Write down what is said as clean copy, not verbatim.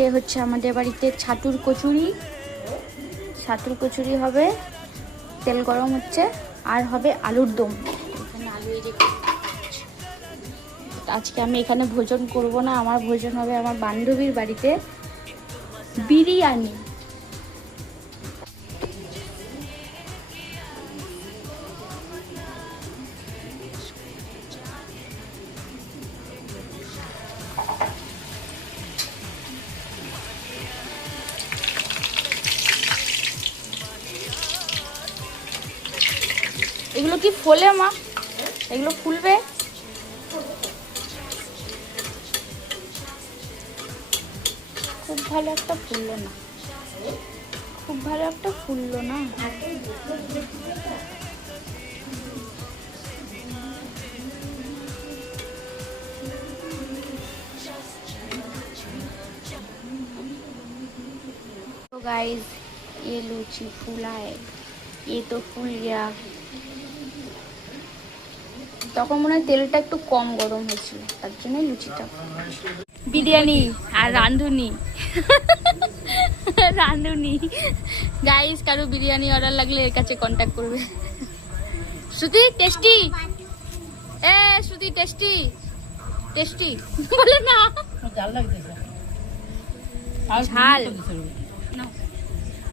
আজকে হচ্ছে আমাদের বাড়িতে ছাতুর কচুরি হবে, তেল গরম হচ্ছে, আর হবে আলুর দম। এখানে আলু আজকে আমি এখানে ভোজন করব না, আমার ভোজন হবে আমার বান্ধবীর বাড়িতে, বিরিয়ানি। এগুলো কি ফোলে মা? এগুলো ফুলবে? খুব ভালো একটা ফুললো না, খুব ভালো একটা ফুললো না। तो गाइस ये लूची फूला है, ये तो फूल गया। তখন মনে হয় তেলটা একটু কম গরম হয়েছিল, তার জন্য লুচিটা। বিরিয়ানি আর রাঁধুনি রাঁধুনি গাইস, কারো বিরিয়ানি অর্ডার লাগলে এর কাছে কন্ট্যাক্ট করবে। শ্রুতি টেস্টি, শ্রুতি টেস্টি বলে না, ঝাল।